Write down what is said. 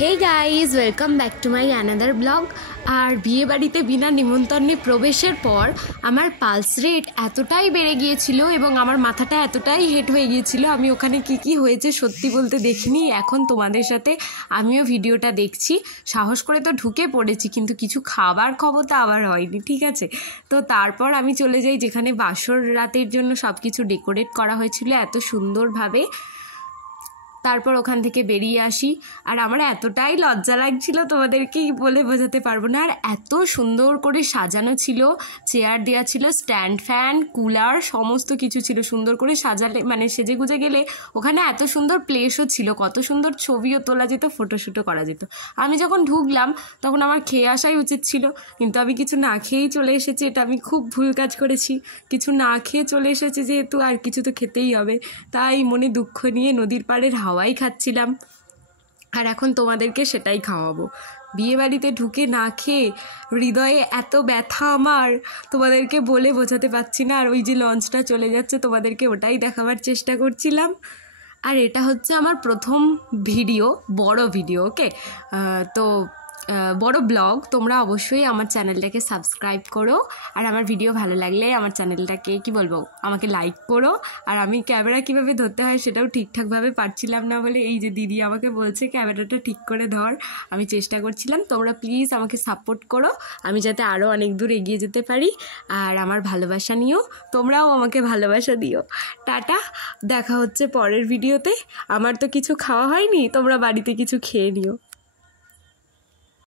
Hey guys, welcome back to my another blog. আর বিয়ে বাড়িতে বিনা নিমন্ত্রণে প্রবেশের পর আমার পালস রেট এতটাই বেড়ে গিয়েছিল এবং আমার মাথাটা এতটাই হেট হয়ে গিয়েছিল, আমি ওখানে কি হয়েছে সত্যি বলতে দেখিনি। এখন তোমাদের সাথে আমিও ভিডিওটা দেখছি। সাহস করে তো ঢুকে পড়েছি, কিন্তু কিছু খাবার ক্ষমতা আবার হয়নি, ঠিক আছে। তো তারপর আমি চলে যাই যেখানে বাসর রাতের জন্য সব কিছু ডেকোরেট করা হয়েছিল এত সুন্দরভাবে। তারপর ওখান থেকে বেরিয়ে আসি, আর আমার এতটাই লজ্জা লাগছিল তোমাদেরকে বলে বোঝাতে পারবো না। আর এত সুন্দর করে সাজানো ছিল, চেয়ার দেওয়া ছিল, স্ট্যান্ড ফ্যান, কুলার, সমস্ত কিছু ছিল। সুন্দর করে সাজালে মানে সেজে গুজে গেলে ওখানে এত সুন্দর প্লেসও ছিল, কত সুন্দর ছবিও তোলা যেত, ফটোশ্যুটও করা যেত। আমি যখন ঢুকলাম তখন আমার খেয়ে আসাই উচিত ছিল, কিন্তু আমি কিছু না খেয়েই চলে এসেছি। এটা আমি খুব ভুল কাজ করেছি, কিছু না খেয়ে চলে এসেছি যেহেতু, আর কিছু তো খেতেই হবে। তাই মনে দুঃখ নিয়ে নদীর পাড়ের হাওয়াই খাচ্ছিলাম, আর এখন তোমাদেরকে সেটাই খাওয়াবো। বিয়েবাড়িতে ঢুকে না খেয়ে হৃদয়ে এত ব্যথা আমার, তোমাদেরকে বলে বোঝাতে পারছি না। আর ওই যে লঞ্চটা চলে যাচ্ছে তোমাদেরকে ওটাই দেখাবার চেষ্টা করছিলাম। আর এটা হচ্ছে আমার প্রথম ভিডিও, বড় ভিডিও, ওকে। তো বড় ব্লগ। তোমরা অবশ্যই আমার চ্যানেলটাকে সাবস্ক্রাইব করো, আর আমার ভিডিও ভালো লাগলে আমার চ্যানেলটাকে আমাকে লাইক করো। আর আমি ক্যামেরা কীভাবে ধরতে হয় সেটাও ঠিকঠাকভাবে পারছিলাম না বলে এই যে দিদি আমাকে বলছে ক্যামেরাটা ঠিক করে ধর, আমি চেষ্টা করছিলাম। তোমরা প্লিজ আমাকে সাপোর্ট করো, আমি যাতে আরও অনেক দূর এগিয়ে যেতে পারি। আর আমার ভালোবাসা নিও, তোমরাও আমাকে ভালোবাসা দিও। টাটা, দেখা হচ্ছে পরের ভিডিওতে। আমার তো কিছু খাওয়া হয়নি, তোমরা বাড়িতে কিছু খেয়ে নিও।